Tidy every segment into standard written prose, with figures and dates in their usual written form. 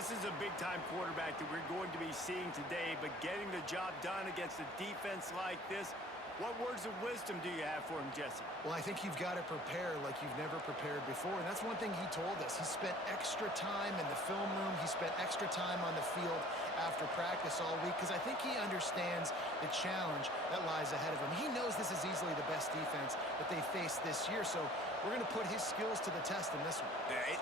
This is a big-time quarterback that we're going to be seeing today, but getting the job done against a defense like this, what words of wisdom do you have for him, Jesse? Well, I think you've got to prepare like you've never prepared before, and that's one thing he told us. He spent extra time in the film room. He spent extra time on the field after practice all week because I think he understands the challenge that lies ahead of him. He knows this is easily the best defense that they face this year, so we're going to put his skills to the test in this one.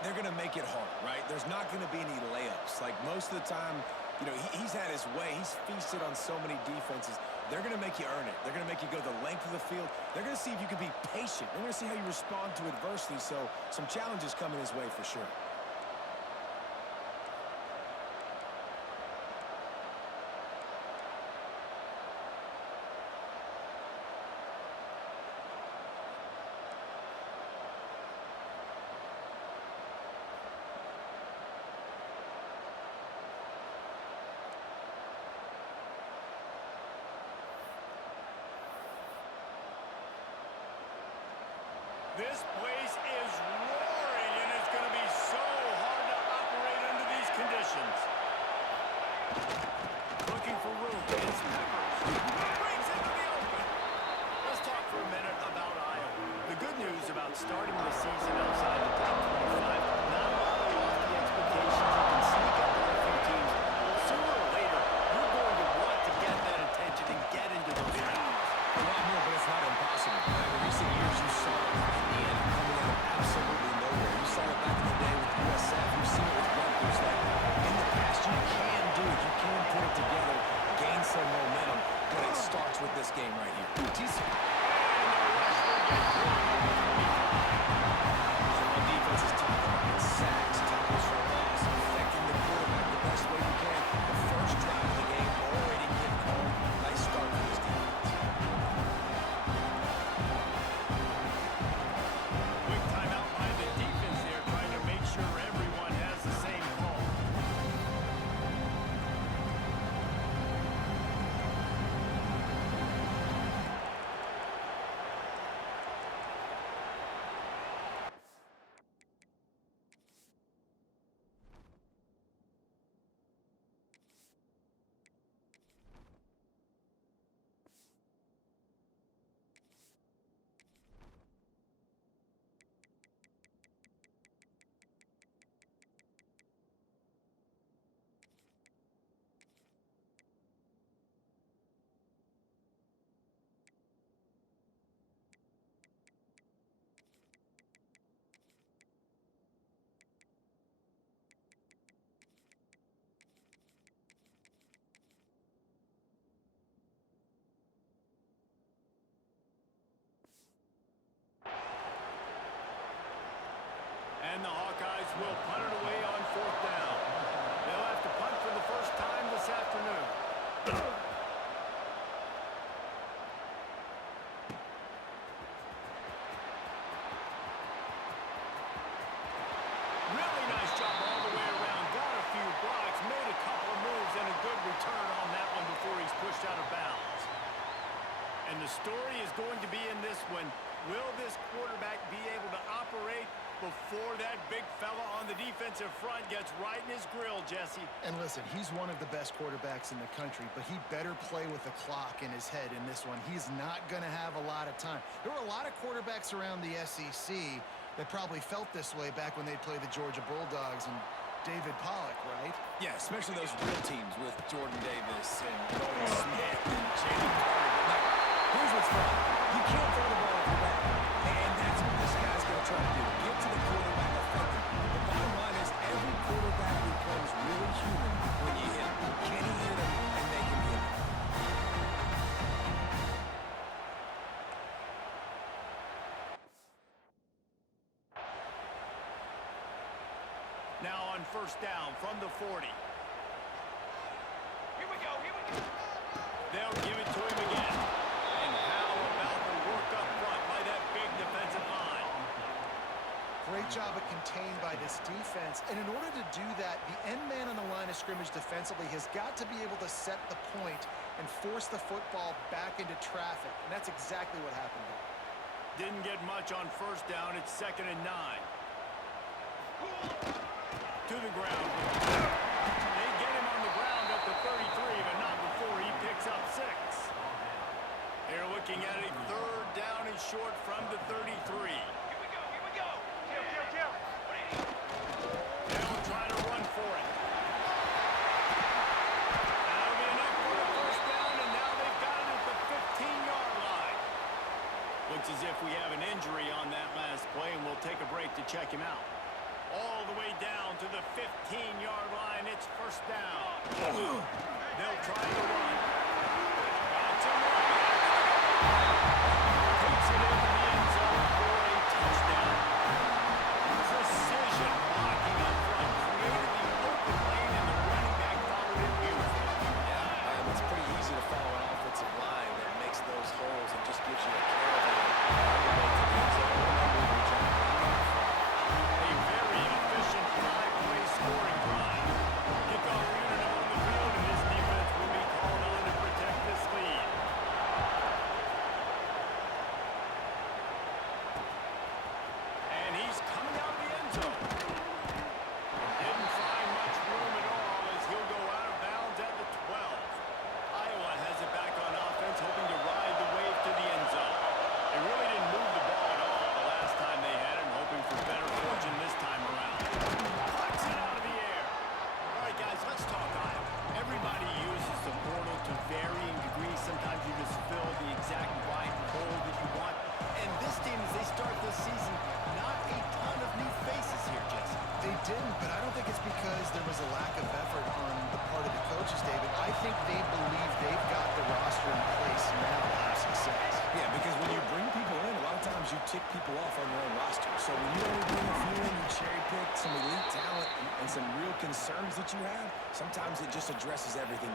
They're going to make it hard, right? There's not going to be any layups. Like most of the time, you know, he's had his way. He's feasted on so many defenses. They're going to make you earn it. They're going to make you go the length of the field. They're going to see if you can be patient. They're going to see how you respond to adversity. So some challenges coming his way for sure. This place is roaring, and it's going to be so hard to operate under these conditions. Looking for room. It's Peppers. Brings into the open. Let's talk for a minute about Iowa. The good news about starting the season outside the top 25, not a lot of lofty expectations. You can sneak up on a few teams. Sooner or later, you're going to want to get that attention and get into those games. A lot more, but it's not impossible. In recent years, you saw Indiana coming out of absolutely nowhere. You saw it back in the day with USF. You've seen it with Rutgers. That in the past, you can do it. You can put it together, gain some momentum, but it starts with this game right here. Decent. The defense is talking about sacks, tackles for loss, affecting the quarterback the best way you can. The first drive of the game already getting home. Nice start for this defense. And the Hawkeyes will punt it away on 4th down. They'll have to punt for the first time this afternoon. Really nice job all the way around. Got a few blocks, made a couple of moves, and a good return on that one before he's pushed out of bounds. And the story is going to be in this one. Will this quarterback be able to operate before that big fella on the defensive front gets right in his grill, Jesse? And listen, he's one of the best quarterbacks in the country, but he better play with the clock in his head in this one. He's not going to have a lot of time. There were a lot of quarterbacks around the SEC that probably felt this way back when they played the Georgia Bulldogs and David Pollock, right? Yeah, especially those real teams with Jordan Davis and Nolan Smith and Jalen Carter. But here's what's fun. You can't throw the ball off your back. And that's what this guy's going to try to do. Get to the quarterback effectively. The bottom line is every quarterback becomes really human when you hit him. Can he hit him and make him hit him? Now on 1st down from the 40. Here we go, here we go. They'll give it to him again. And how about the work up front by that big defensive line? Great job of contained by this defense. And in order to do that, the end man on the line of scrimmage defensively has got to be able to set the point and force the football back into traffic. And that's exactly what happened there. Didn't get much on 1st down. It's 2nd and 9. To the ground. if we have an injury on that last play, and we'll take a break to check him out. All the way down to the 15-yard line. It's first down. They'll try to run. That's a run. Takes it into the end zone for a touchdown. Precision blocking up front. Created the open lane, and the running back followed it beautifully. Yeah, it's pretty easy to follow an offensive line that makes those holes and just gives you a caravan all the way to the end zone. A very efficient five-play scoring drive. Kickoff unit on the field, and this defense will be called on to protect this lead. And he's coming out of the end zone. Didn't find much room at all as he'll go out of bounds at the 12. Iowa has it back on offense, hoping to ride the wave to the end zone. They really didn't move the ball at all the last time they had it, hoping for better fortune this time around. Flex it out of the air. All right, guys, let's talk Iowa. Everybody uses the portal to varying degrees. Sometimes you just fill the exact right hole that you want. And this team, as they start this season, not a ton of new faces here, Jesse. They didn't, but I don't think it's because there was a lack of effort on the part of the coaches, David. I think they believe they've got the roster in place now to have success. Yeah, because when you bring people in, a lot of times you tick people off on your own roster. So when you only bring a few in, you cherry pick some elite talent and some real concerns that you have, sometimes it just addresses everything.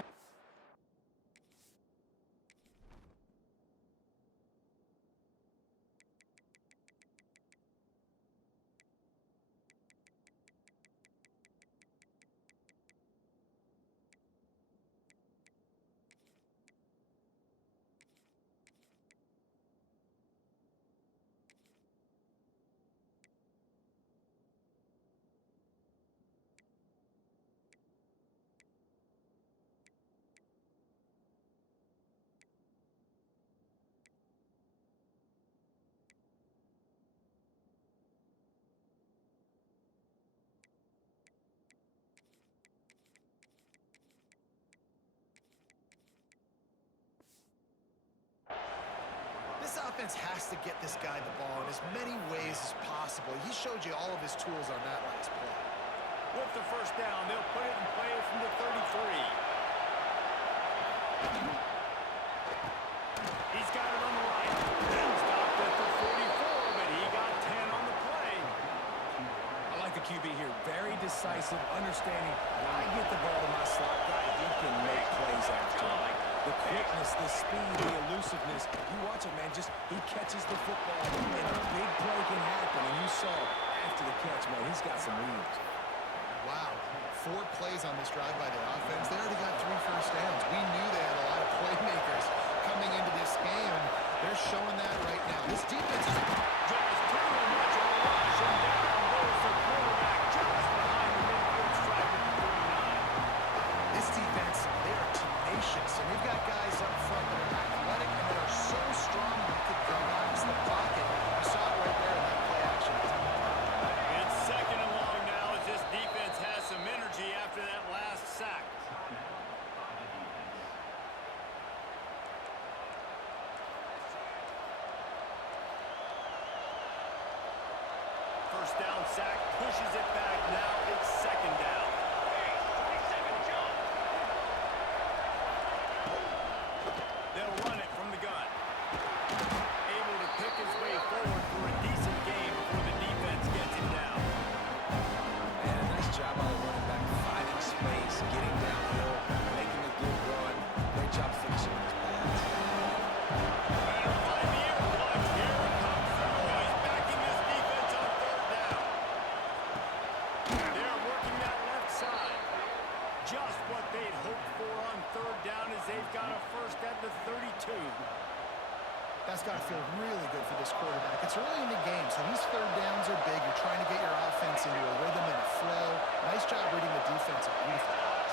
This offense has to get this guy the ball in as many ways as possible. He showed you all of his tools on that last play. With the first down, they'll put it in play from the 33. He's got it on the right. Stopped at the 44, but he got 10 on the play. I like the QB here. Very decisive, understanding. When I get the ball to my slot guy, he can make plays after. The quickness, the speed, the elusiveness. You watch it, man. Just he catches the football, and a big play can happen. And you saw after the catch, man, he's got some wheels. Wow. 4 plays on this drive by the offense. They already got 3 first downs. We knew they had a lot of playmakers coming into this game, and they're showing that right now. This defense is Just too much of a rush, and down goes the quarterback just behind the midfield stripe at the 49. this defense, they are tenacious, and they've got guys up front that are athletic and that are so strong they could collapse the pocket. You saw it right there in that play action. It's second and long now as this defense has some energy after that last sack. First down sack, pushes it back. Now it's second down. They'll run it from the gun. Able to pick his way forward for a decent gain before the defense gets him down. Man, nice job by the running back, finding space, getting downhill, making a good run. Great job finishing his pass. Better find the air blocks. Here it comes through. He's backing this defense on third down. They're working that left side. Just what they'd hoped for on third down as they've got a first at the 32. That's got to feel really good for this quarterback. It's early in the game, so these third downs are big. You're trying to get your offense into a rhythm and a flow. Nice job reading the defense. A beautiful pass.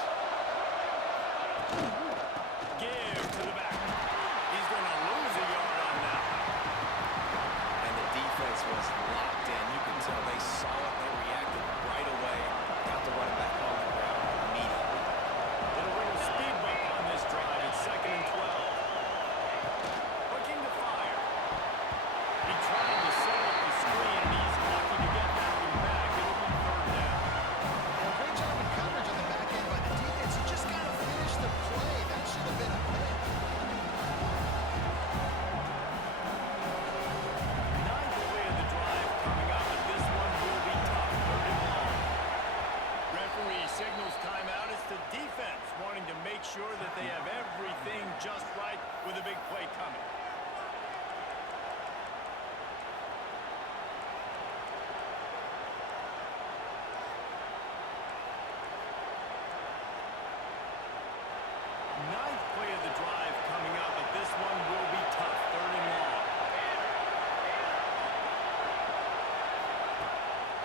Give to the back. He's going to lose a yard on that. And the defense was locked in. You can tell they saw it. They reacted right away. Got the running back on the ground immediately. Little bit of speed bump on this drive. It's second and 12. Looking to fire. He timeout. It's the defense wanting to make sure that they have everything just right with a big play coming. Ninth play of the drive coming up, but this one will be tough. 3rd and long.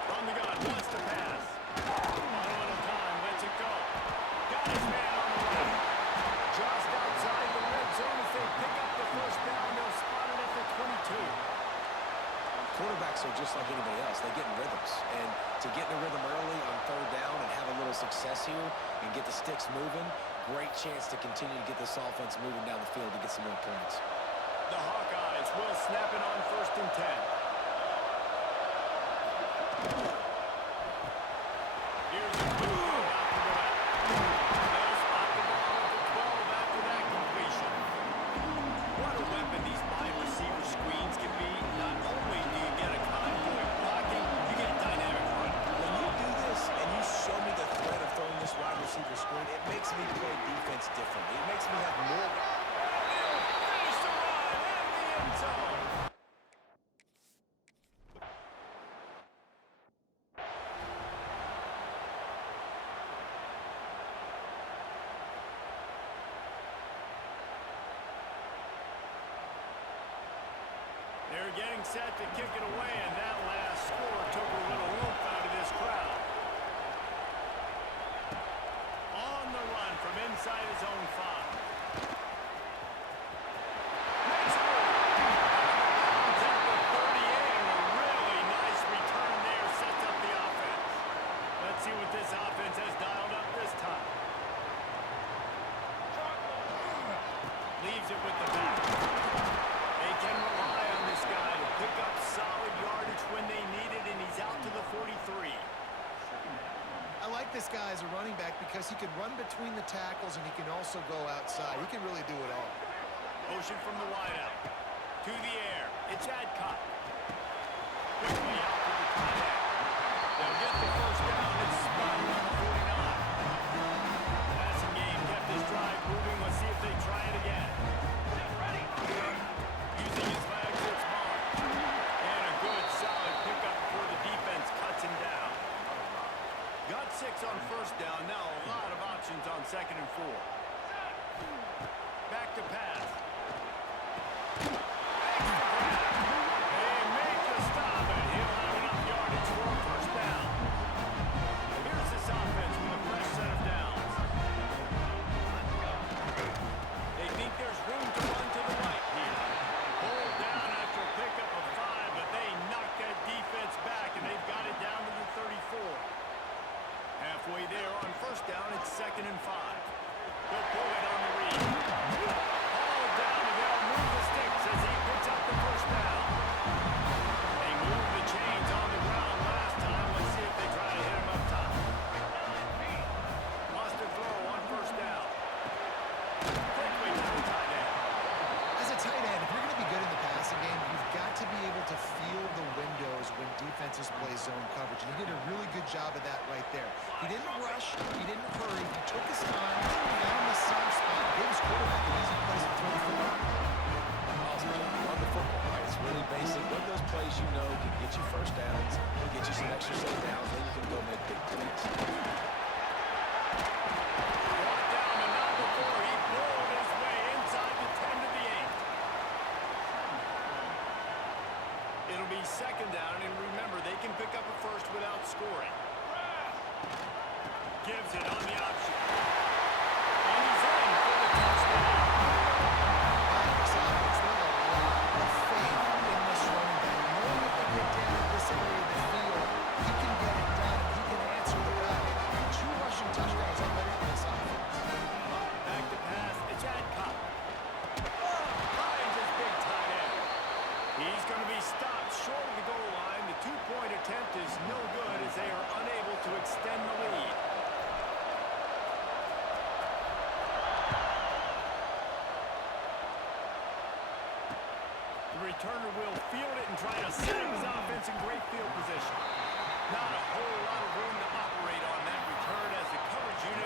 From the gun, wants to pass. On a little time, lets it go. Got his man on the run. Just outside the red zone as they pick up the first down. They'll spot it at the 22. Quarterbacks are just like anybody else. They get in rhythms. And to get in a rhythm early on 3rd down and have a little success here and get the sticks moving, great chance to continue to get this offense moving down the field to get some more points. The Hawkeyes will snap it on 1st and 10. Here's a good throw out to the left. They'll spot the ball at the 12 after that completion. What a weapon these wide receiver screens can be. Not only do you get a convoy blocking, you get dynamic running. When you do this and you show me the threat of throwing this wide receiver screen, it makes me play defense differently. It makes me have more. Finish the run in the end zone. They're getting set to kick it away, and that last score took a little oomph out of this crowd. On the run from inside his own 5. Makes a move. At the 38, and a really nice return there sets up the offense. Let's see what this offense has dialed up this time. Leaves it with the back. They can rely on this guy to pick up solid yardage when they need it, and he's out to the 43. I like this guy as a running back because he can run between the tackles and he can also go outside. He can really do it all. Motion from the wideout. To the air. It's Adcock. Quickly out to the tight end. They'll get the first down. It's spotted on the 49. Passing game kept this drive moving. Let's see if they try it again. Using his legs, it's marked. And a good, solid pickup before the defense cuts him down. Got 6 on 1st down. Now a lot of options on 2nd and 4. Back to pass. They make the stop, and he'll have enough yardage for a 1st down. Here's this offense with a fresh set of downs. They think there's room to run to the right here. Pulled down after a pickup of 5, but they knock that defense back, and they've got it down to the 34. Halfway there on 1st down, it's 2nd and 5. They'll pull it on the read. All down, and they'll move the sticks as he picks up the 1st down. They moved the chains on the ground last time. Let's see if they try to hit him up top. Lost a throw on 1st down. Quickly to the tight end. As a tight end, if you're going to be good in the passing game, you've got to be able to feel the windows when defenses play zone coverage. And he did a really good job of that right there. He didn't rush. He didn't hurry. He took his time, found the soft spot, gave his quarterback an easy place to throw the football. Run the football, right? It's really basic. Run those plays you know can get you 1st downs, get you some extra set downs, then you can go make big plays. Brought down, and not before he pulled his way inside the 10 to the 8. It'll be 2nd down, and remember, they can pick up a 1st without scoring. Gives it on the option. And he's in for the touchdown. There's a lot of faith in this running back. Knowing if they get down in this area of the field, he can get it done. He can answer the bell. 2 rushing touchdowns already for this offense. Back to pass. It's Adcock. Finds his big tight end. He's going to be stopped short of the goal line. The 2-point attempt is no good as they are unable to extend the lead. The returner will field it and try to set up his offense in great field position. Not a whole lot of room to operate on that return as the coverage unit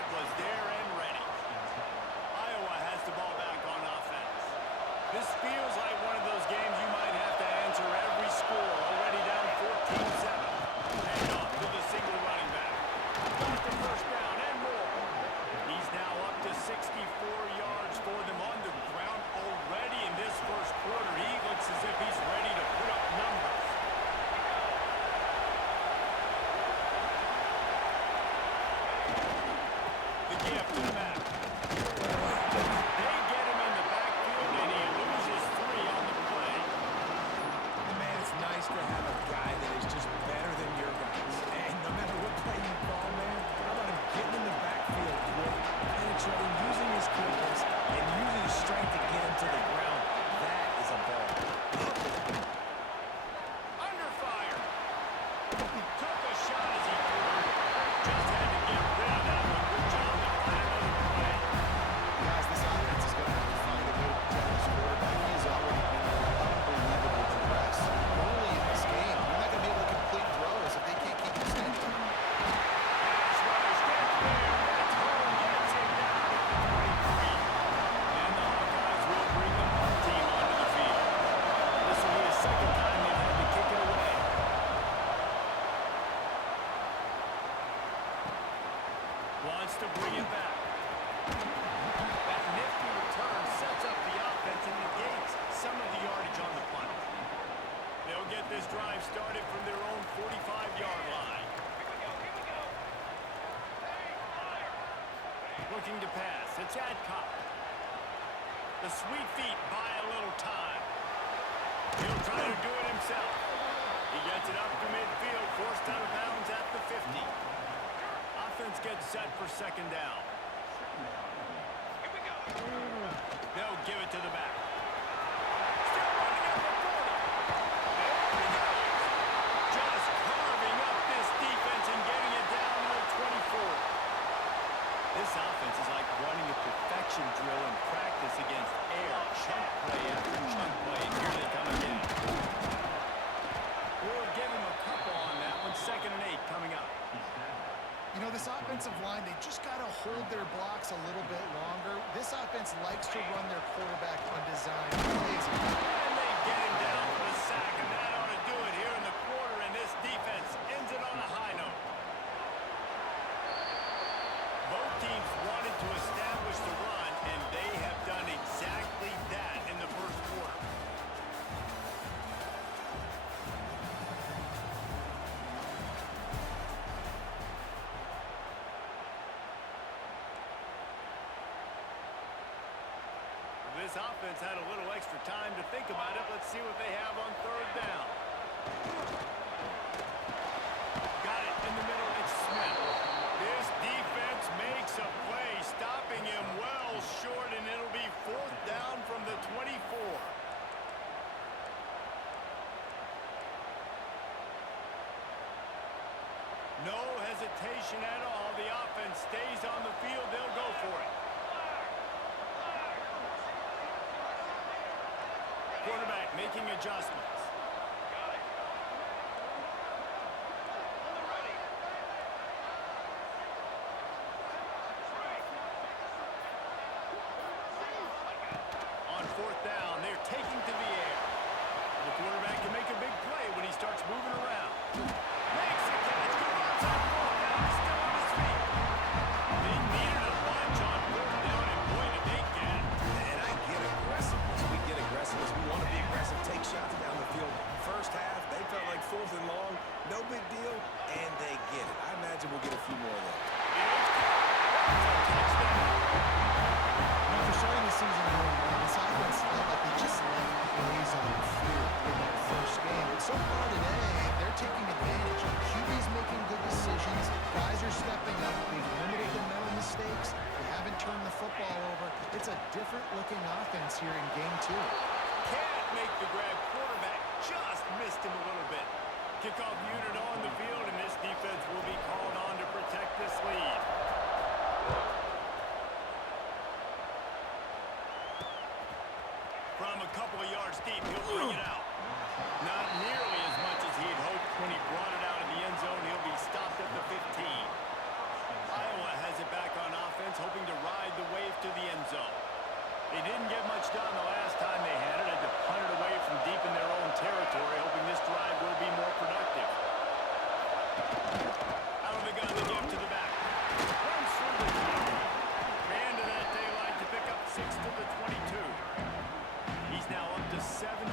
give to the mat. They get him in the backfield, and he loses 3 on the play. Man, it's nice to have a guy that is just better than your guys. And no matter what play you call, man, how about him getting in the backfield quick, penetrating, using his quickness, and using his strength to get him to the ground. That is a ball. Under fire. He took a shot as he threw it. Just had to get rid of that one. Good job to find another play. Guys, this offense is going to have to find a way to protect this quarterback. He's already been on unbelievable progress. Early in this game, you're not going to be able to complete throws if they can't keep him steady. Pass rush gets there. That's home. Gets him down at the 23. And the Hawkeyes will bring the home team onto the field. This will be the second time they've had to kick it away. Wants to bring it back. That nifty return sets up the offense and negates some of the yardage on the punt. They'll get this drive started from their own 45-yard line. Looking to pass. It's Adcock. The sweet feet buy a little time. He'll try to do it himself. He gets it up to midfield, forced out of bounds at the 50. Offense gets set for second down. They'll give it to the back. Still running up the 40. There he goes. Just carving up this defense and getting it down to the 24. This offense is like running a perfection drill in practice against air. Chunk play after chunk play, and here they come again. We'll give him a couple on that one. 2nd and 8 coming up. You know, this offensive line, they just got to hold their blocks a little bit longer. This offense likes to run their quarterback on design plays. And they get him down for the sack, and that ought to do it here in the quarter, and this defense ends it on a high note. Both teams wanted to establish the run, and they have done exactly that in the first quarter. This offense had a little extra time to think about it. Let's see what they have on 3rd down. Got it in the middle. It's Smith. This defense makes a play, stopping him well short, and it'll be 4th down from the 24. No hesitation at all. The offense stays on the field. They'll go for it. Quarterback making adjustments. On 4th down, they're taking to the air. The quarterback can make a big play when he starts moving around. Makes a catch. Go outside 4th down. He's still on his feet. They needed a bunch on 4th down, and boy, did they get it. And I get aggressiveness. We get aggressiveness. We want to be aggressive. Take shots down the field. First half, they felt like 4th and long. No big deal, and they get it. I imagine we'll get a few more of those. After starting the season 0-1, this offense felt like they just left plays on the field in that first game. But so far today, they're taking advantage. QB's making good decisions. Guys are stepping up. They've limited the mental mistakes. They haven't turned the football over. It's a different-looking offense here in Game 2. Can't make the grab. Quarterback just missed him a little bit. Kickoff unit on the field, and this defense will be called on to protect this lead. From a couple of yards deep, he'll bring it out. Not nearly as much as he had hoped when he brought it out of the end zone. He'll be stopped at the 15. Iowa has it back on offense, hoping to ride the wave to the end zone. They didn't get much done the last time they had it. Had to punt it away from deep in their own territory, hoping this drive will be more productive. Out of the gun, they give to the back. Runs through the top. Man to that daylight to pick up 6 to the 22. He's now up to 70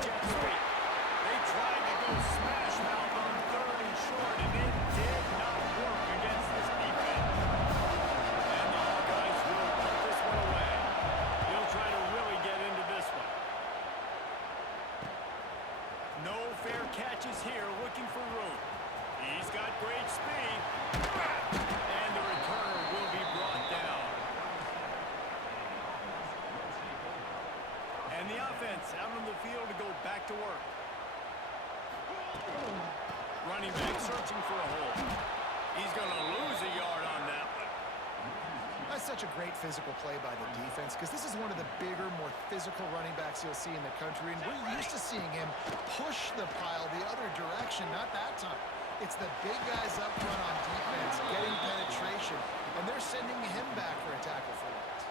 jet sweep. They tried to go smash mouth on 3rd and short, and it did not work against this defense. And the Hawkeyes will put this one away. He'll try to really get into this one. No fair catches here, looking for room. He's got great speed. And the returner will be brought down. And the offense out on the field to go back to work. Running back searching for a hole. He's going to lose a yard on that one. That's such a great physical play by the defense because this is one of the bigger, more physical running backs you'll see in the country. And we're used to seeing him push the pile the other direction, not that time. It's the big guys up front on defense getting penetration, and they're sending him back for a tackle for loss.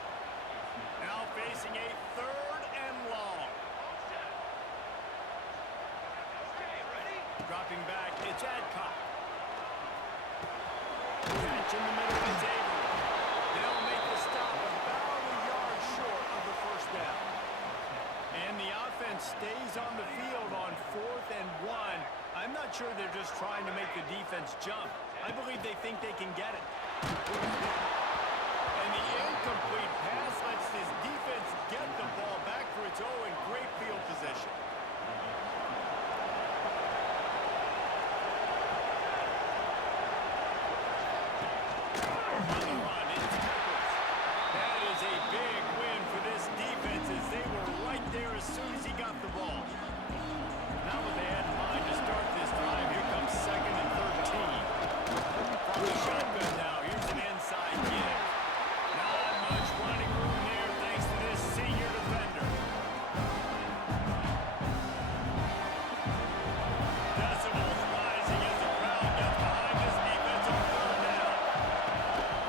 Now facing a 3rd and long. Dropping back, it's Adcock. Catch in the middle, it's Avery. They'll make the stop about a yard short of the 1st down. And the offense stays on the field on 4th and 1. I'm not sure they're just trying to make the defense jump. I believe they think they can get it. And the incomplete pass lets this defense get the ball back for its own in great field position. On the run, it's Peppers. That is a big win for this defense as they were right there as soon as he got the ball. Now what they had in mind to start this drive, here comes 2nd and 13. From the shotgun now, here's an inside give. Not much running room there thanks to this senior defender. Decibels rising as the crowd gets behind this defense on 3rd down.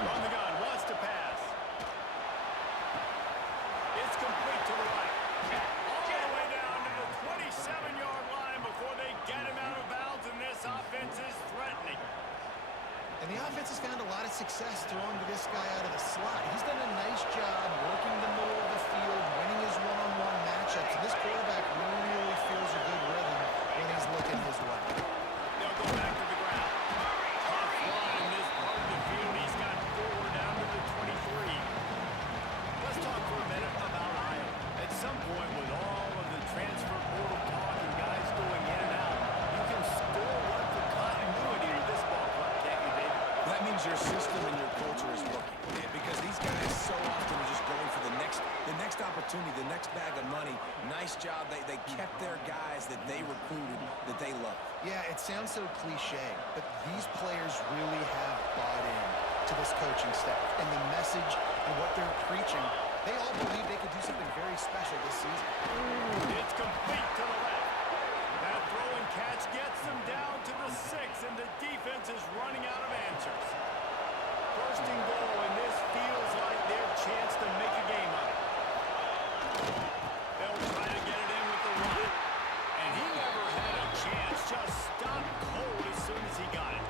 On the gun, wants to pass. It's complete to the right. All the way down to the 27-yard line before they get him out of bounds, and this offense is threatening. And the offense has found a lot of success throwing to this guy out of the slot. He's done a nice job working the middle of the field, winning his one-on-one matchups. And this quarterback really feels a good rhythm when he's looking his way. They'll go back to the ground. Tough run in this part of the field. He's got 4 down to the 23. Let's talk for a minute about Iowa. At some point, with all of the transfer portal talk and guys going in and out, you can still look for continuity with this ball club, can't you, David? That means your system and your culture is working. Because these guys so often are just going for the next opportunity, the next bag of money. Nice job. They kept their guys that they recruited, that they love. Yeah, it sounds so cliche, but these players really have bought in to this coaching staff and the message and what they're preaching. They all believe they could do something very special this season. It's complete to the left. That throw and catch gets them down to the 6, and the defense is running out of answers. 1st and goal, and this feels like their chance to make a game of it. They'll try to get it in with the run. And he never had a chance, just stopped cold as soon as he got it.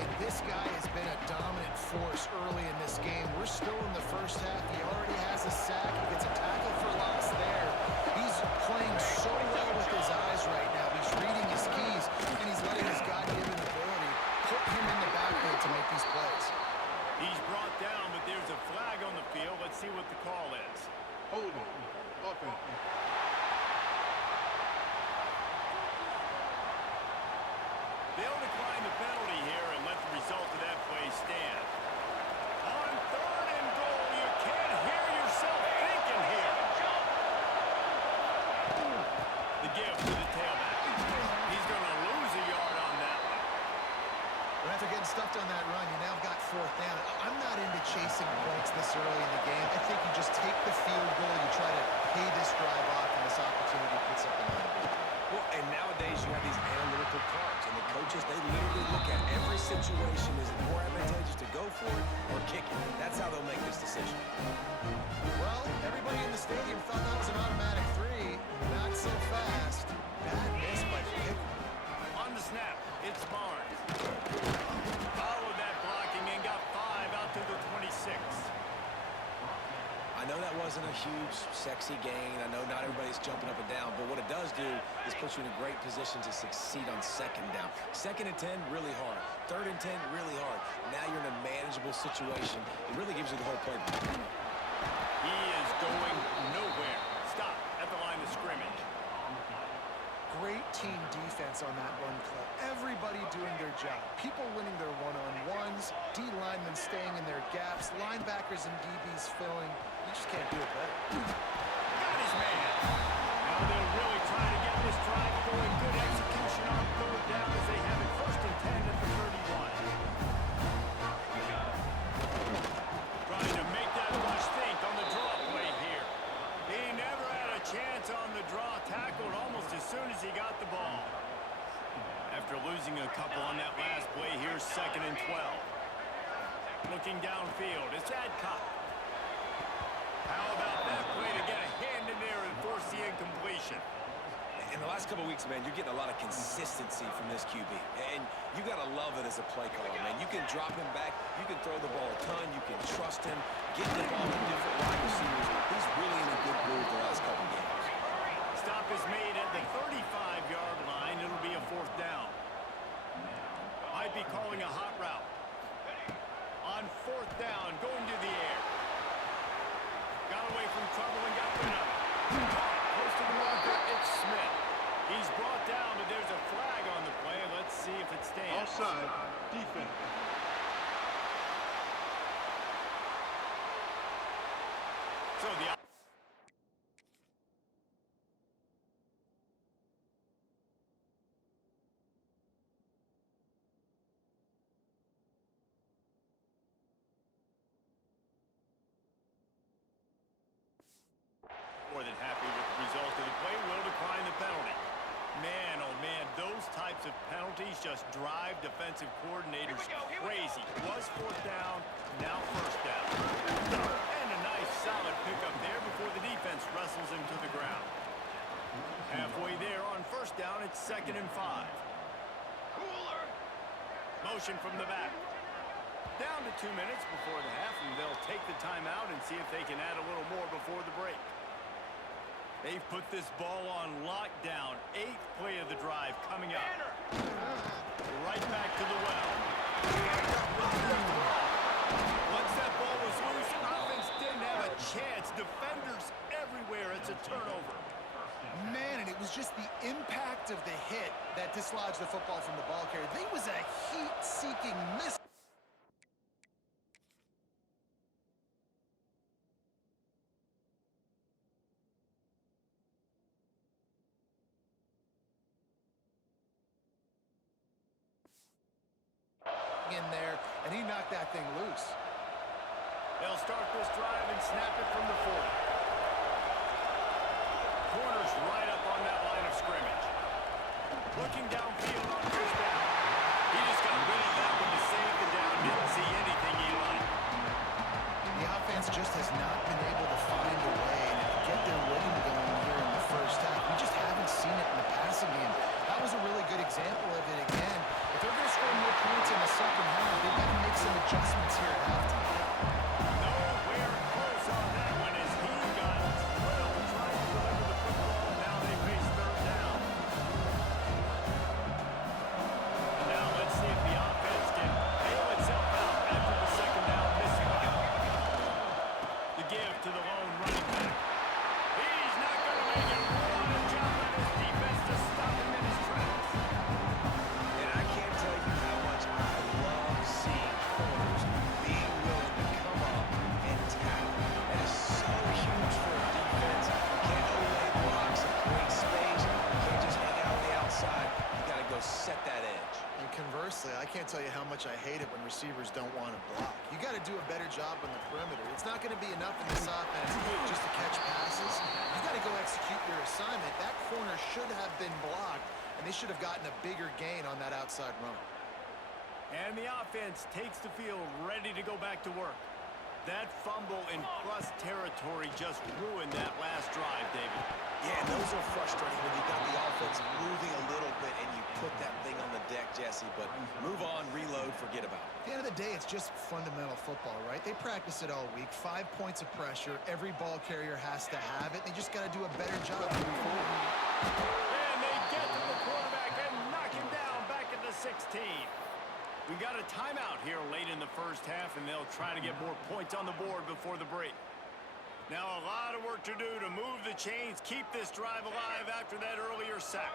And this guy has been a dominant force early in this game. We're still in the 1st half. He already has a sack. He gets a tackle for loss there. He's playing so well with his eyes right now. He's reading his keys, and he's letting his God-given ability put him in the backfield to make these plays. He's brought down, but there's a flag on the field. Let's see what the call is. Hold on. Offense. They'll decline the penalty here and let the result of that play stand. On 3rd and goal, you can't hear yourself thinking here. The give to the tailback. He's going to lose a yard on that one. But after getting stuffed on that run, you now got 4th down. I'm not into chasing points this early in the game. I think you just take the field goal, you try to pay this drive off, and this opportunity to put something on the board. Well, and nowadays you have these analytical cards, and the coaches, they literally look at every situation. Is it more advantageous to go for it or kick it? That's how they'll make this decision. Well, everybody in the stadium thought that was an automatic 3. Not so fast. Bad miss by Pickett. On the snap, it's Barnes. Followed that blocking and got 5 out to the 26. I know that wasn't a huge sexy gain. I know not everybody's jumping up and down, but what it does do is put you in a great position to succeed on second down. 2nd and 10, really hard. 3rd and 10, really hard. Now you're in a manageable situation. It really gives you the whole playbook. He is going nowhere. Stop at the line of scrimmage. Great team defense on that run play. Everybody doing their job. People winning their one-on-ones, D linemen staying in their gaps, linebackers and DBs filling. You just can't do it better. Got his man. Now they'll really try to get this drive going. Good execution on 3rd down as they have it 1st and 10 at the 31. Trying to make that rush think on the draw play here. He never had a chance on the draw. Tackled almost as soon as he got the ball. After losing a couple on that last play, here's 2nd and 12. Looking downfield, it's Adcock. How about that play to get a hand in there and force the incompletion? In the last couple of weeks, man, you're getting a lot of consistency from this QB. And you got to love it as a play caller, man. You can drop him back. You can throw the ball a ton. You can trust him. Get the ball to different wide receivers. He's really in a good groove the last couple of games. Stop is made at the 35-yard line. It'll be a 4th down. Might be calling a hot route. On 4th down, going to the air. Got away from trouble and got rid of it. Close to the marker, it's Smith. He's brought down, but there's a flag on the play. Let's see if it stands. Offside. Defense. So the more than happy with the result of the play, will decline the penalty. Man, oh man, those types of penalties just drive defensive coordinators crazy. Was 4th down, now 1st down. And a nice solid pickup there before the defense wrestles him to the ground. Halfway there on 1st down, it's 2nd and 5. Motion from the back. Down to 2 minutes before the half, and they'll take the timeout and see if they can add a little more before the break. They've put this ball on lockdown. 8th play of the drive coming up. Right back to the well. Once that ball was loose, offense didn't have a chance. Defenders everywhere. It's a turnover. Man, and it was just the impact of the hit that dislodged the football from the ball carrier. There was a heat-seeking miss. In there, and he knocked that thing loose. They'll start this drive and snap it from the 40. Corner's right up on that line of scrimmage. Looking downfield on 1st down. He just got rid of that one to save the down. Didn't see anything he liked. The offense just has not been able to find a way to get their rhythm going here in the 1st half. We just haven't seen it in the passing game. That was a really good example of it again. If they're going to score more points in the 2nd half, they've got to make some adjustments here at halftime. Nowhere close on that one as he got drilled trying to deliver the football. Now they face 3rd down. And now let's see if the offense can bail itself out after the 2nd down missing. The give to the lone running back. He's not going to make it. What a job by this defense to stop him in his tracks. And I can't tell you how much I love seeing corners being willing to come up and tackle. That is so huge for a defense. You can't overlay blocks and create space. You can't just hang out on the outside. You got to go set that edge. And conversely, I can't tell you how much I hate it when receivers don't want to block. You got to do a better job on the perimeter. It's not going to be enough in this offense just to catch passes. You got to go execute your assignment. That corner should have been blocked, and they should have gotten a bigger gain on that outside run. And the offense takes the field ready to go back to work. That fumble in plus territory just ruined that last drive, David. Yeah, and those are frustrating when you got the offense moving a little bit and you put that thing on the deck, Jesse. But move on, reload, forget about it. At the end of the day, it's just fundamental football, right? They practice it all week. 5 points of pressure. Every ball carrier has to have it. They just got to do a better job moving forward. And they get to the quarterback and knock him down back at the 16. We got a timeout here late in the first half, and they'll try to get more points on the board before the break. Now a lot of work to do to move the chains, keep this drive alive after that earlier sack.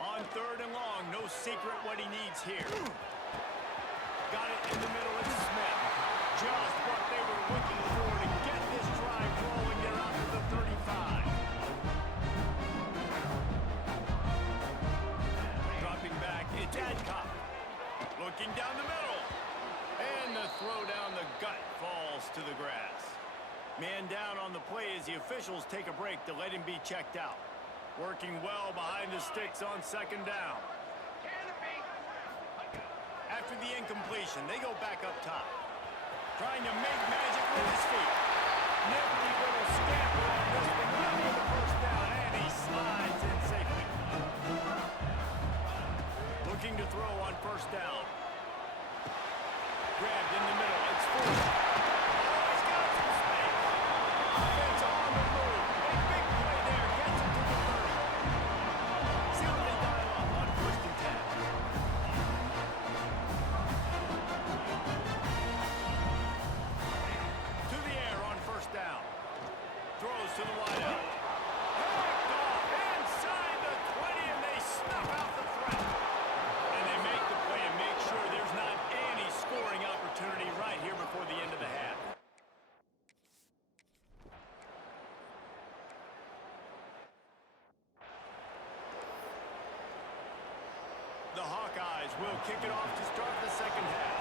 On 3rd and long, no secret what he needs here. Got it in the middle, it's Smith. Just what they were looking for to get this drive rolling there out to the 35. Dropping back, it's Adcock. Looking down the middle. And the throw down the gut falls to the grass. Man down on the play as the officials take a break to let him be checked out. Working well behind the sticks on 2nd down. After the incompletion, they go back up top. Trying to make magic with his feet. Nifty little scamper on this one, not for the first down, and he slides in safely. Looking to throw on 1st down. Grabbed in the middle, it's Ford. Oh, he's got some space. Offense on the move. A big play there, gets it to the 30. See what they dial up on 1st and 10. To the air on 1st down. Throws to the wideout. Picked off inside the 20, and they snuff out the threat. And they make the play and make sure there's not any scoring opportunity right here before the end of the half. The Hawkeyes will kick it off to start the 2nd half.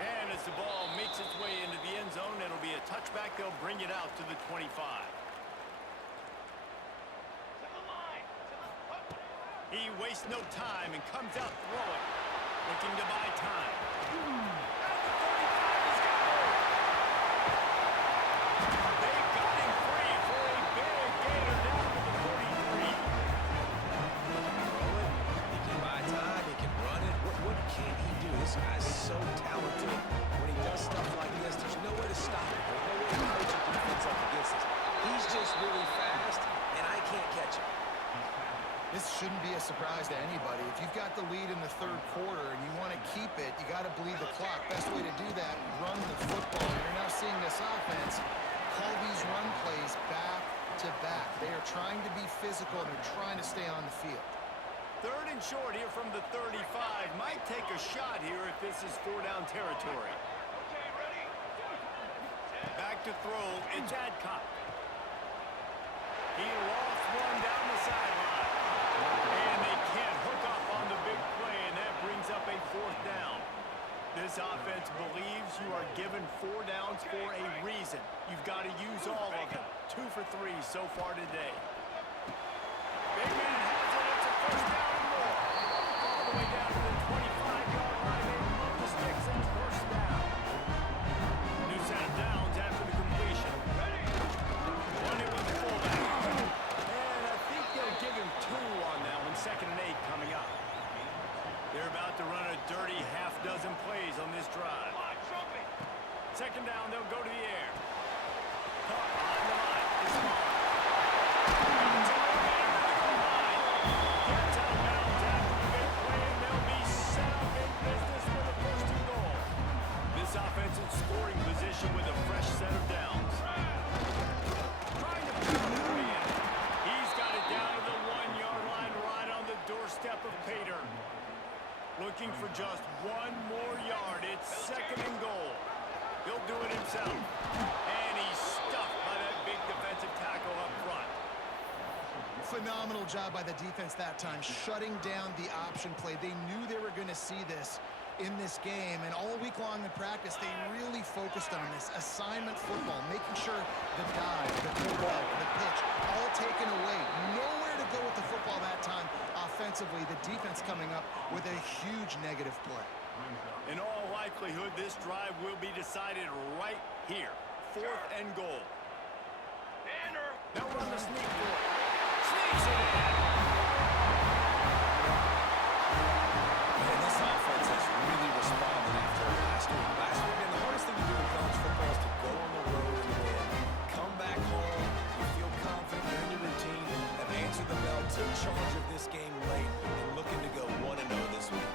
And as the ball makes its way into the end zone, it'll be a touchback. They'll bring it out to the 25. He wastes no time and comes out throwing, looking to buy time. At the 35, he's got it. They got him free for a big gainer down to the 43. Throw it, he can buy time, he can run it. What can't he do? This guy's so talented. When he does stuff like this, there's no way to stop it. There's no way to coach a defense up against this. He's just really fast, and I can't catch him. This shouldn't be a surprise to anybody. If you've got the lead in the 3rd quarter and you want to keep it, you got to bleed the clock. Best way to do that, run the football. You're now seeing this offense call these run plays back to back. They are trying to be physical, and they're trying to stay on the field. 3rd and short here from the 35. Might take a shot here if this is 4-down territory. Back to throw, it's Adcock. He lost one down the sideline. And they can't hook up on the big play, and that brings up a 4th down. This offense believes you are given 4 downs for a reason. You've got to use all of them. 2 for 3 so far today. Big man has it. It's a 1st down and more. All the way down to the 25-yard line. They move the sticks, and it's 1st down. New set of downs after the completion. Run it with the fullback. And I think they'll give him 2 on that one. 2nd and 8 coming up. They're about to run a dirty half-dozen plays on this drive. 2nd down, they'll go to the air. Caught behind the line. It's Mark. Gets out of bounds after the big play, and they'll be set up in business with a 1st and goal. This offense in scoring position with a fresh set of downs. Trying to put it in. He's got it down to the 1-yard line, right on the doorstep of Pater. Looking for just 1 more yard. It's 2nd and goal. He'll do it himself. And he's stuffed by that big defensive tackle up front. Phenomenal job by the defense that time, shutting down the option play. They knew they were going to see this in this game, and all week long in practice, they really focused on this assignment football, making sure the dive, the pullback, the pitch, all taken away. Nowhere nowhere to go with the football that time offensively. The defense coming up with a huge negative play. In all likelihood, this drive will be decided right here. 4th and goal. They'll run the sneak for it. Sneaks it in. Man, this offense has really responded after last week. Last week, and the hardest thing to do in college football is to go on the road and win. Come back home, you feel confident, you're in your routine, have answered the bell, took charge of this game late, and looking to go 1-0 this week.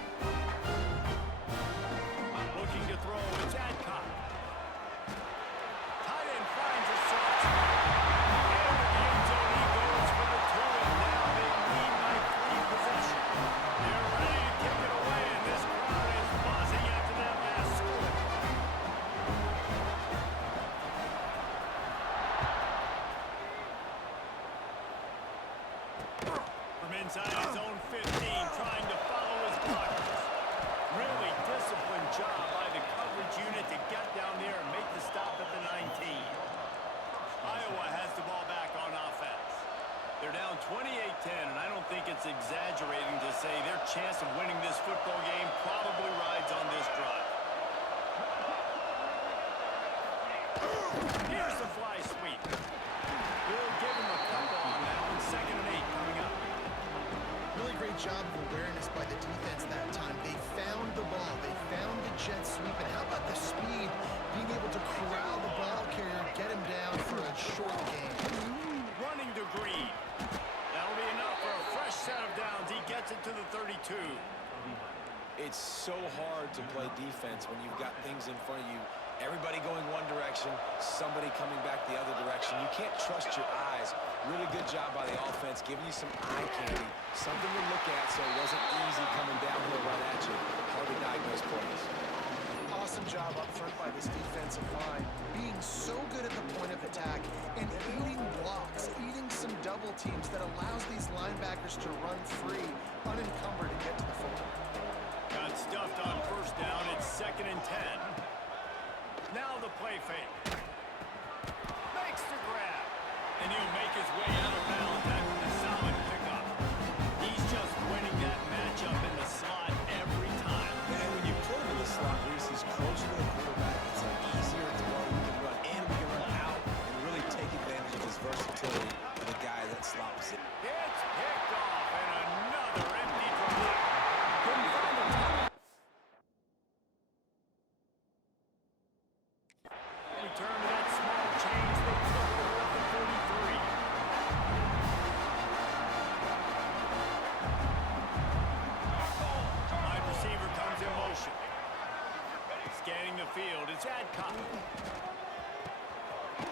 Looking to throw, it's Adcock. Tight end finds a source. And the end zone, he goes for the 2, and now they lead by 3 possession. They're ready to kick it away, and this crowd is buzzing after that last score. From inside his own 15, trying to follow his blockers. Really disciplined job by the coverage unit to get down there and make the stop at the 19. Iowa has the ball back on offense. They're down 28-10, and I don't think it's exaggerating to say their chance of winning this football game probably rides on this drive. Here's the fly sweep. We'll give him a couple on that one. 2nd and 8 coming up. Really great job of awareness by the defense that time. They found the ball. They found the jet sweep. And how about the speed? Being able to corral the ball carrier, get him down for a short gain. Running to Green. That'll be enough for a fresh set of downs. He gets it to the 32. It's so hard to play defense when you've got things in front of you. Everybody going one direction, somebody coming back the other direction. You can't trust your eyes. Really good job by the offense, giving you some eye candy, something to look at so it wasn't easy coming downhill right at you. Hard to diagnose plays. Awesome job up front by this defensive line, being so good at the point of attack and eating blocks, eating some double teams that allows these linebackers to run free, unencumbered, and get to the football. Got stuffed on 1st down. It's 2nd and 10. Now the play fake. Makes the grab. And he'll make his way out of bounds after the solid pickup. He's just winning that matchup in the slot every time. And when you put him in the slot, Reese, he's closer to the quarterback. It's an easier throw. We can run in, we can run out, and really take advantage of his versatility of the guy that slot position. It's picked off, and another empty drop. Couldn't find the top. Return to that small change that took her at the 43. Wide receiver comes in motion. Scanning the field, it's Adcock.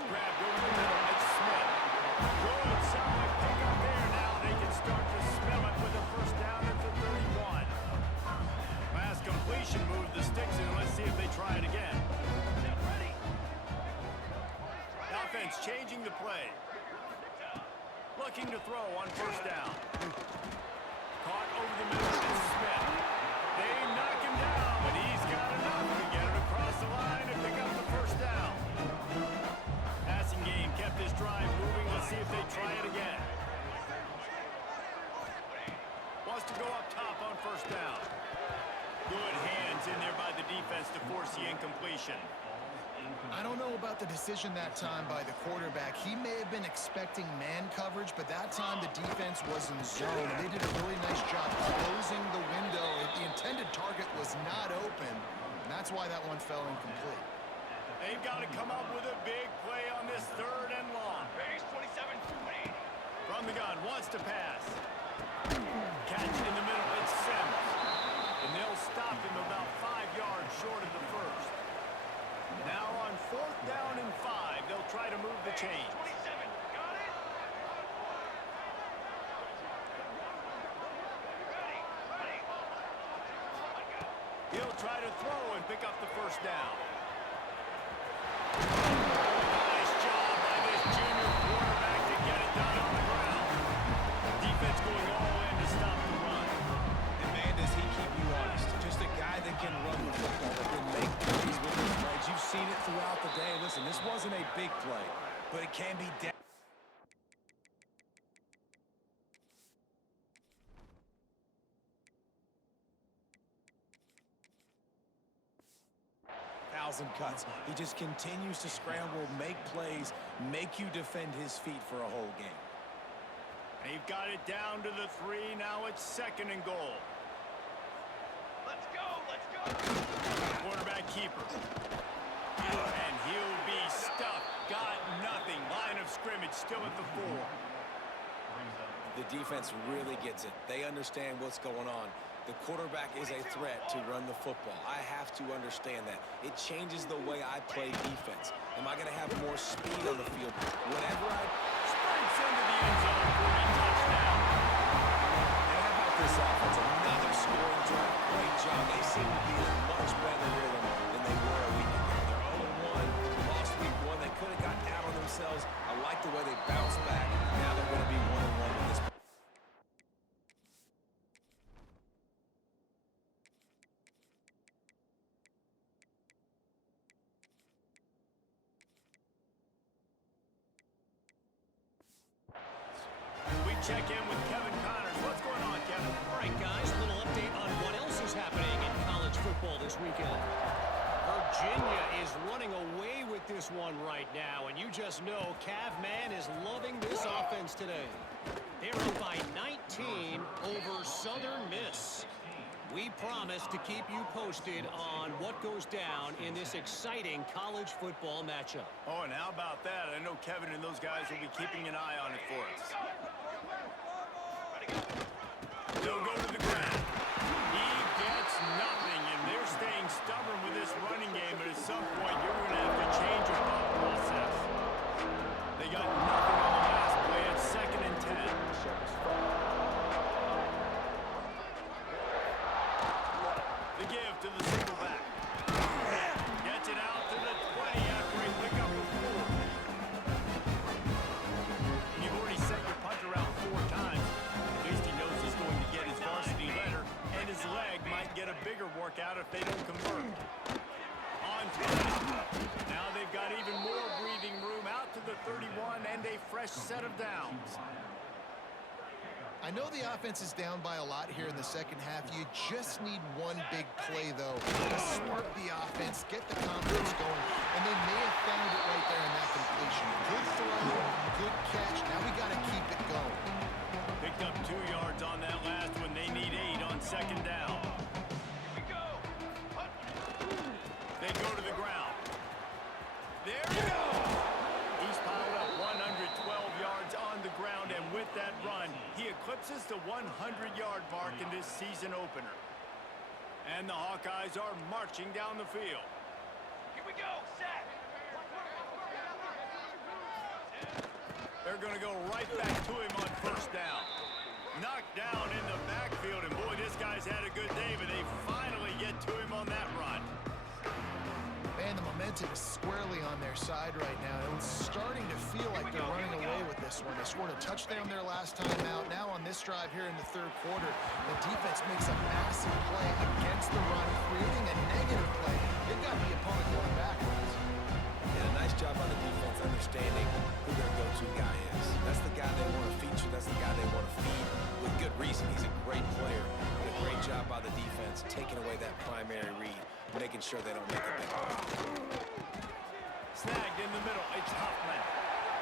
Grabbed over the middle, it's Smith. Good, solid pick up there. Now they can start to smell it with a 1st down at the 31. Last completion moved the sticks in. Let's see if they try it again. Offense changing the play. Looking to throw on 1st down. Caught over the middle, it's Smith. They knock him down, but he's got enough to get it across the line and pick up the 1st down. Passing game kept this drive moving. Let's see if they try it again. Wants to go up top on 1st down. Good hands in there by the defense to force the incompletion. I don't know about the decision that time by the quarterback. He may have been expecting man coverage, but that time the defense was in zone. They did a really nice job closing the window. The intended target was not open, and that's why that one fell incomplete. They've got to come up with a big play on this 3rd and long. From the gun, wants to pass. Catch in the middle, it's Sims. And they'll stop him about 5 yards short of the 1st. Now on 4th down and 5, they'll try to move the chains. He'll try to throw and pick up the 1st down. Nice job by this junior quarterback to get it done on the ground. Defense going all in to stop the run. And man, does he keep you honest. Just a guy that can run the football, that can make plays with his legs. You've seen it throughout the day. Listen, this wasn't a big play, but it can be calls and cuts. He just continues to scramble, make plays, make you defend his feet for a whole game. They've got it down to the 3. Now it's 2nd and goal. Let's go, let's go. Quarterback keeper. And he'll be stuffed. Got nothing. Line of scrimmage still at the 4. The defense really gets it. They understand what's going on. The quarterback is a threat to run the football. I have to understand that. It changes the way I play defense. Am I going to have more speed on the field? Whatever I... Sprints into the end zone for a touchdown. And how about this offense? Another scoring drive. Great job. They seem to be in much better rhythm than they were a week ago. They're 0-1. Lost week 1. They could have gotten out on themselves. I like the way they bounced back. Now they're going to be 1-1 with this. We check in with Kevin Connors. What's going on, Kevin? All right, guys, a little update on what else is happening in college football this weekend. Virginia is running away with this one right now, and you just know Cav Man is loving this offense today. They're up by 19 over Southern Miss. We promise to keep you posted on what goes down in this exciting college football matchup. Oh, and how about that? I know Kevin and those guys will be keeping an eye on it for us. They'll go to the ground. He gets nothing, and they're staying stubborn with this running game, but at some point you're going to have to change your thought process. They got nothing on the last play. It's 2nd and 10. The give to the single back. Gets it out to the 20 after he picked up a 4. And you've already sent your punter out 4 times. At least he knows he's going to get his varsity letter, and his leg might get a bigger workout if they don't convert. On time. Now they've got even more breathing room out to the 31 and a fresh set of downs. I know the offense is down by a lot here in the second half. You just need one big play, though, to spark the offense, get the confidence going, and they may have found it right there in that completion. Good throw, good catch. Now we got to keep it going. Picked up 2 yards on that last one. They need 8 on 2nd down. Here we go. They go to the ground. There he goes. He's piled up 112 yards on the ground, and with that run, he eclipses the 100-yard mark in this season opener. And the Hawkeyes are marching down the field. Here we go. Sack. They're going to go right back to him on 1st down. Knocked down in the backfield, and boy, this guy's had a good day, but they finally get to him on that run. Man, the momentum is squarely on their side right now. It's starting to feel like they're running away with this one. They scored a touchdown their last time out. Now on this drive here in the 3rd quarter, the defense makes a massive play against the run, creating a negative play. They've got the opponent going backwards. Yeah, nice job on the defense understanding who their go-to guy is. That's the guy they want to feature. That's the guy they want to feed. With good reason. He's a great player. But a great job by the defense, taking away that primary read, making sure they don't make a big play. Snagged in the middle. It's Huffman.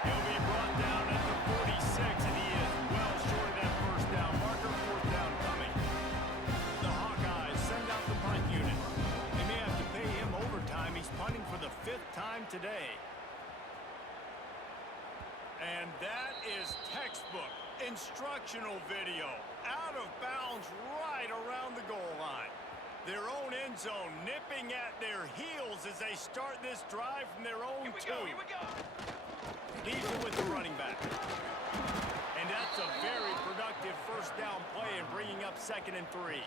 He'll be brought down at the 46, and he is well short of that 1st down marker. 4th down coming. The Hawkeyes send out the punt unit. They may have to pay him overtime. He's punting for the 5th time today. And that is textbook instructional video. Out of bounds right around the goal line. Their own end zone nipping at their heels as they start this drive from their own 2. Here we go. Leaves it with the running back. And that's a very productive 1st down play and bringing up 2nd and 3.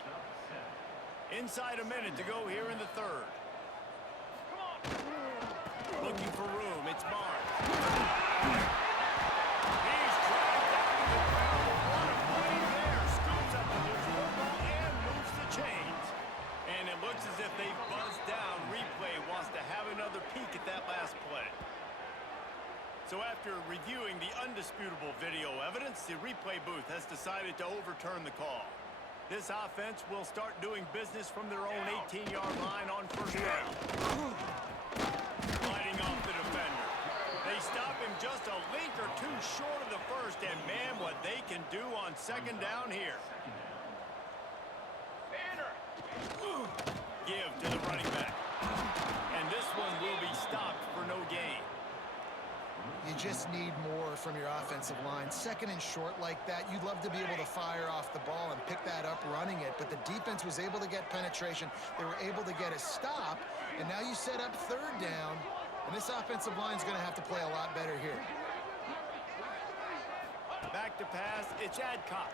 Inside a minute to go here in the 3rd. Come on. Looking for room. It's Barnes. He's dragged down to the ground. What a play there. Scoops up the loose football and moves the chains. And it looks as if they've buzzed down. Replay wants to have another peek at that last play. So after reviewing the undisputable video evidence, the replay booth has decided to overturn the call. This offense will start doing business from their own 18-yard line on 1st down. do on second down here. Banner. Give to the running back. And this one will be stopped for no gain. You just need more from your offensive line. Second and short like that, you'd love to be able to fire off the ball and pick that up running it, but the defense was able to get penetration. They were able to get a stop, and now you set up third down, and this offensive line is going to have to play a lot better here. Back to pass, it's Adcock.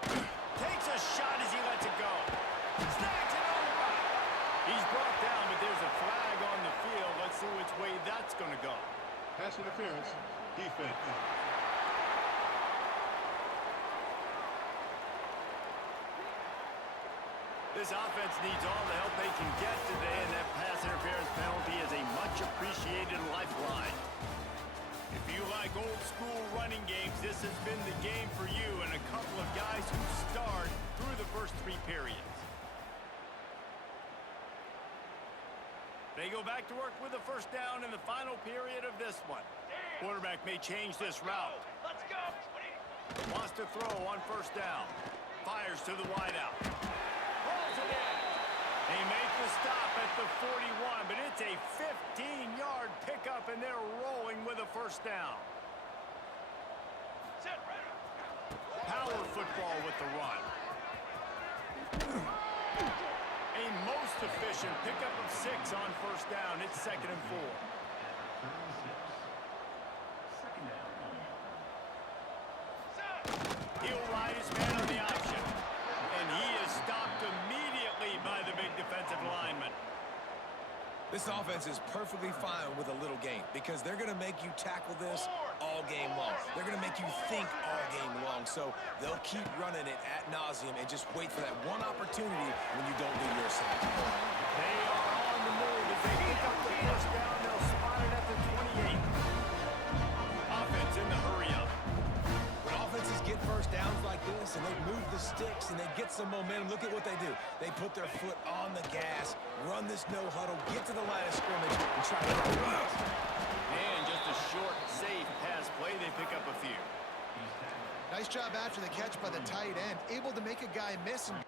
Takes a shot as he lets it go. Snags it over. He's brought down, but there's a flag on the field. Let's see which way that's going to go. Pass interference, defense. This offense needs all the help they can get today, and that pass interference penalty is a much appreciated lifeline. If you like old school running games, this has been the game for you and a couple of guys who starred through the first 3 periods. They go back to work with a first down in the final period of this one. Quarterback may change this route. Let's go. Wants to throw on first down. Fires to the wideout. Rolls it in. They make the stop at the 41, but it's a 15-yard pickup, and they're rolling with a first down. Set ready. Power football with the run. A most efficient pickup of 6 on first down. It's 2nd and 4. He'll ride his man on the option. And he is stopped immediately by the big defensive lineman. This offense is perfectly fine with a little game because they're going to make you tackle this all game long. They're going to make you think all game long. So they'll keep running it ad nauseum and just wait for that one opportunity when you don't do your assignment. They are on the move as they pick up the first down. They'll spot it at the 28. Offense in the hurry up. When offenses get first downs like this and they move the sticks and they get some momentum, look at what they do. They put their foot on the gas, run this no huddle, get to the line of scrimmage, and try to get runs. And just a short, safe pass play. They pick up a few. Nice job after the catch by the tight end, able to make a guy miss and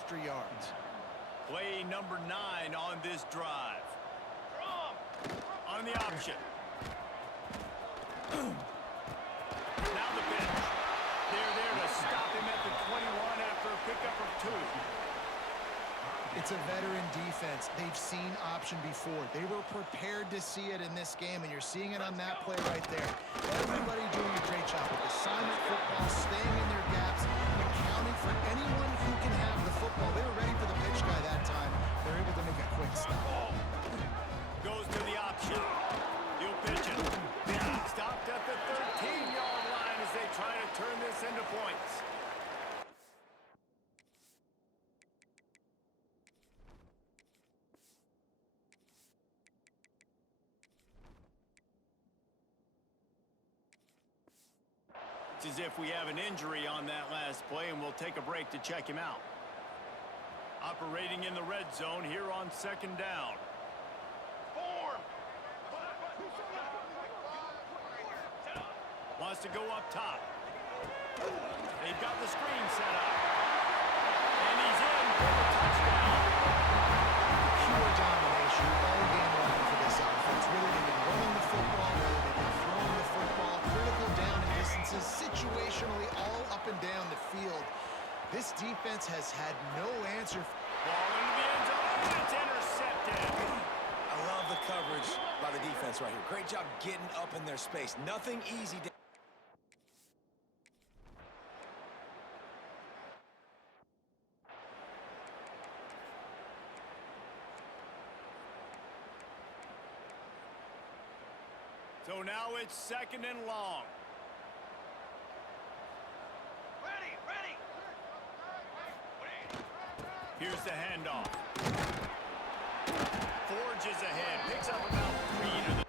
extra yards. Play number 9 on this drive. On the option. Now the pitch. They're there to stop him at the 21 after a pickup of 2. It's a veteran defense. They've seen option before. They were prepared to see it in this game, and you're seeing it on that play right there. Everybody doing a great job with assignment football, staying in their gaps, and accounting for anyone who can have the football. They were ready for the pitch guy that time. They're able to make a quick stop. Goes to the option. He'll pitch it. Stopped at the 13-yard line as they try to turn this into points. It's as if we have an injury on that last play, and we'll take a break to check him out. Operating in the red zone here on second down. Form. Wants to go up top. They've got the screen set up. And he's in for the touchdown. Pure domination all game long for this offense. Whether they've been running the football, whether they've been throwing the football, critical down and distances, situationally all up and down the field. This defense has had no answer. Ball into the end zone. It's intercepted. I love the coverage by the defense right here. Great job getting up in their space. Nothing easy to So now it's 2nd and long. Ready. Here's the handoff. Forges ahead. Picks up about 3 to the...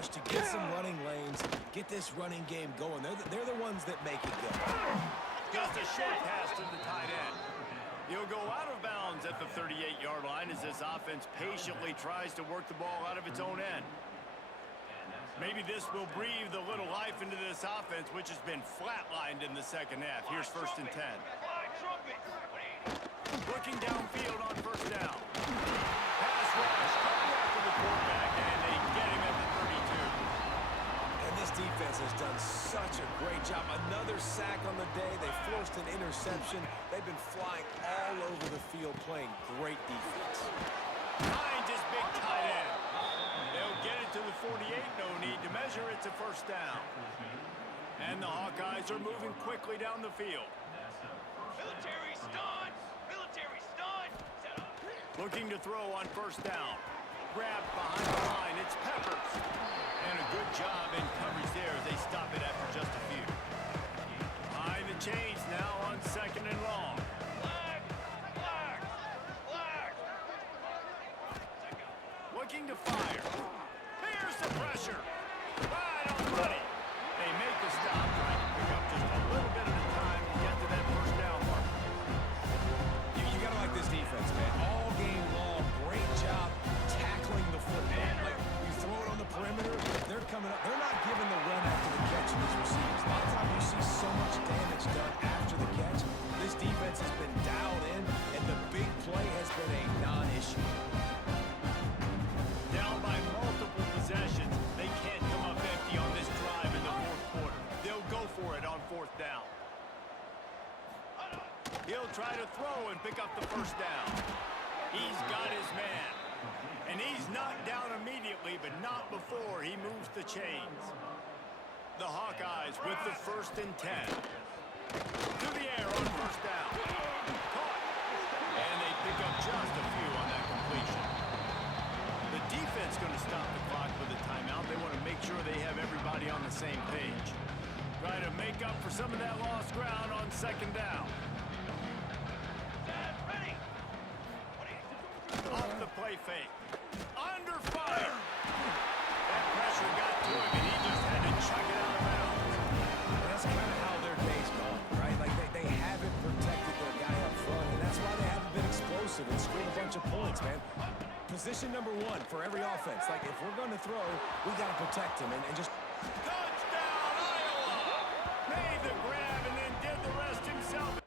push to get some running lanes, get this running game going. They're the ones that make it go. Just a short pass to the tight end. He'll go out of bounds at the 38-yard line as this offense patiently tries to work the ball out of its own end. Maybe this will breathe a little life into this offense, which has been flatlined in the second half. Here's 1st and 10. Looking downfield on 1st down. Pass rush, coming after the quarterback, and they get him at the 32. And this defense has done such a great job. Another sack on the day. They forced an interception. They've been flying all over the field, playing great defense. Finds his big tight end. They'll get it to the 48. No need to measure. It's a 1st down. And the Hawkeyes are moving quickly down the field. Military stun! Military stun! Set up. Looking to throw on 1st down. Grabbed behind the line. It's Peppers. And a good job in coverage there as they stop it after just a few. Behind the chains now on 2nd and long. Flag! Flag! Flag! Looking to fire. Here's the pressure. Right on the money. They make the stop, trying to pick up just a little bit at a time to get to that 1st down mark. You got to like this defense, man. All game long, great job tackling the football. Like, you throw it on the perimeter, they're coming up. They're not giving the run after the catch in these receivers. A lot of times you see so much damage done after the catch. This defense has been dialed in, and the big play has been a non-issue. Down by multiple possessions. They can't come up empty on this drive in the 4th quarter. They'll go for it on 4th down. He'll try to throw and pick up the 1st down. He's got his man. And he's knocked down immediately, but not before he moves the chains. The Hawkeyes with the 1st and 10. To the air on 1st down. Caught. And they pick up just a few on that completion. The defense going to stop the clock with a timeout. They want to make sure they have everybody on the same page. Try to make up for some of that lost ground on 2nd down. Ready! Off the play fake. Under fire. That pressure got to him, and he just had to chuck it out of bounds. That's kind of how their day's gone, right? Like, they haven't protected their guy up front, and that's why they haven't been explosive and scored a bunch of points, man. Position number 1 for every offense. Like, if we're going to throw, we got to protect him and just... Touchdown, Iowa! Made the grab and then did the rest himself.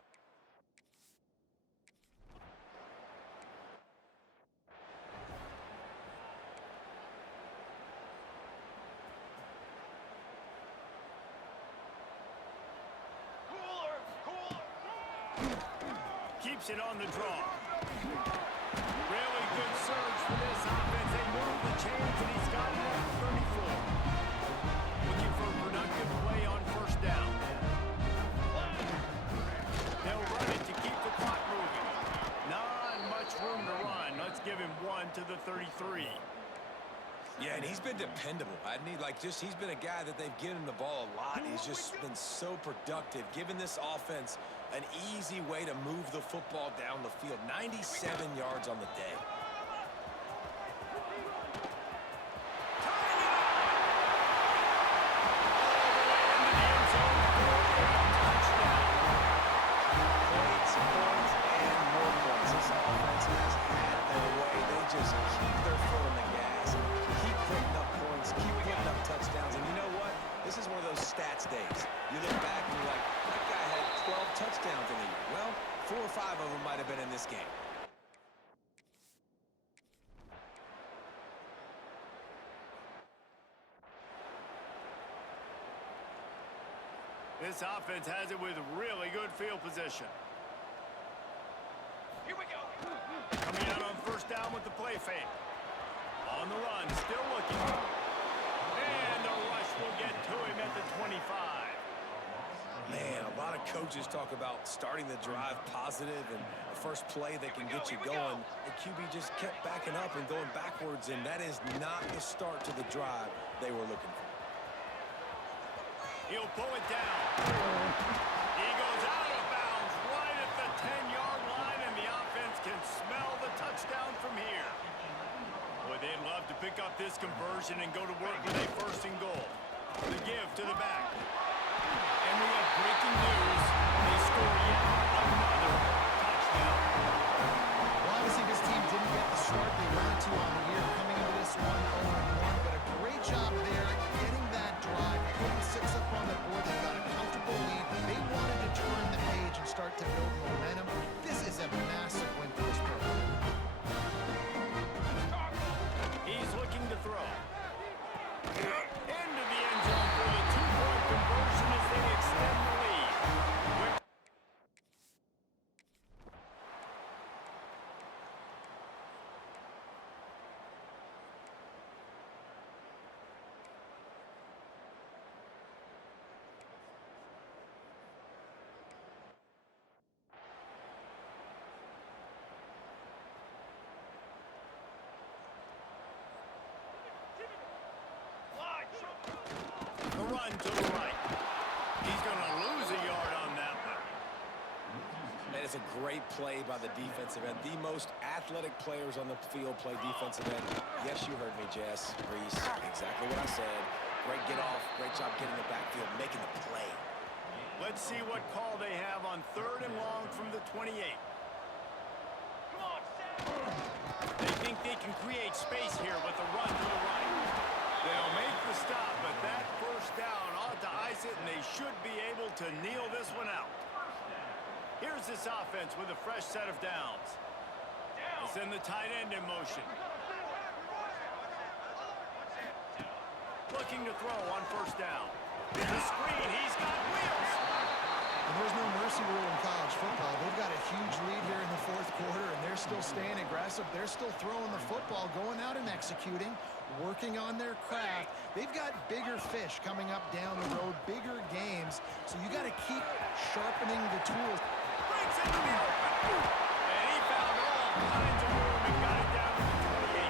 Cooler! Cooler! Keeps it on the draw. Really good surge for this offense. They move the chains, and he's got it at 34. Looking for a productive play on 1st down. They'll run it to keep the clock moving. Not much room to run. Let's give him 1 to the 33. Yeah, and he's been dependable. He's been a guy that they've given the ball a lot. He's just been so productive, giving this offense an easy way to move the football down the field. 97 yards on the day. Stats days. You look back and you're like, that guy had 12 touchdowns in a year. Well, 4 or 5 of them might have been in this game. This offense has it with really good field position. Here we go! Coming out on 1st down with the play fake. On the run, still looking. And the rush will get to him at the 25. Man, a lot of coaches talk about starting the drive positive and the first play that can get you going. The QB just kept backing up and going backwards, and that is not the start to the drive they were looking for. He'll pull it down. He goes out of bounds right at the 10-yard line, and the offense can smell the touchdown from here. Boy, they'd love to pick pick up this conversion and go to work with a first and goal. The give to the back. And we have breaking news. They score yet another touchdown. Well, obviously this team didn't get the start they wanted to on the year, coming into this one 0-1, but a great job there getting that drive, putting 6 up on the board. They got a comfortable lead. They wanted to turn the page and start to build momentum. This is a massive win for this program. He's looking to throw. Into the end zone for the 2-point conversion as they extend the lead. The run to the right. He's going to lose a yard on that one. And it's a great play by the defensive end. The most athletic players on the field play defensive end. Yes, you heard me, Jess, Reese. Exactly what I said. Great get off. Great job getting the backfield, making the play. Let's see what call they have on 3rd and long from the 28. Come on, Sam. They think they can create space here with the run to the right. They'll make the stop, but that first down ought to ice it, and they should be able to kneel this one out. Here's this offense with a fresh set of downs. They send the tight end in motion. Looking to throw on 1st down. The screen, he's got wheels. And there's no mercy rule in college football. They've got a huge lead here in the 4th quarter, and they're still staying aggressive. They're still throwing the football, going out and executing, working on their craft. They've got bigger fish coming up down the road, bigger games, so you got to keep sharpening the tools. Brings it to the open. And he found all kinds of room and got it down to the 28.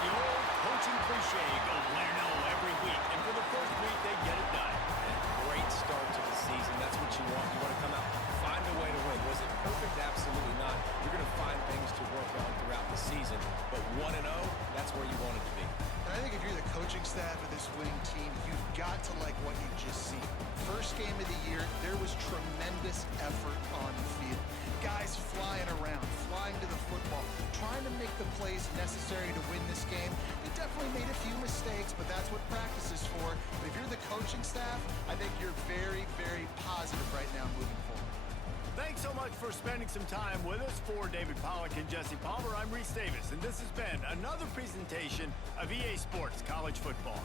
The old coaching cliche, go win-0 every week. And for the first week, they get it done. Great start to the season. That's what you want. You want to come out, find a way to win. Was it perfect? Absolutely not. You're going to find things to work on throughout the season. But 1-0, that's where you want it to be. And I think if you're the coaching staff of this winning team, you've got to like what you just seen. First game of the year, there was tremendous effort on the field. Guys flying around, flying to the football, trying to make the plays necessary to win this game. They definitely made a few mistakes, but that's what practice is for. But if you're the coaching staff, I think you're very, very positive right now moving forward. Thanks so much for spending some time with us. For David Pollack and Jesse Palmer, I'm Reese Davis, and this has been another presentation of EA Sports College Football.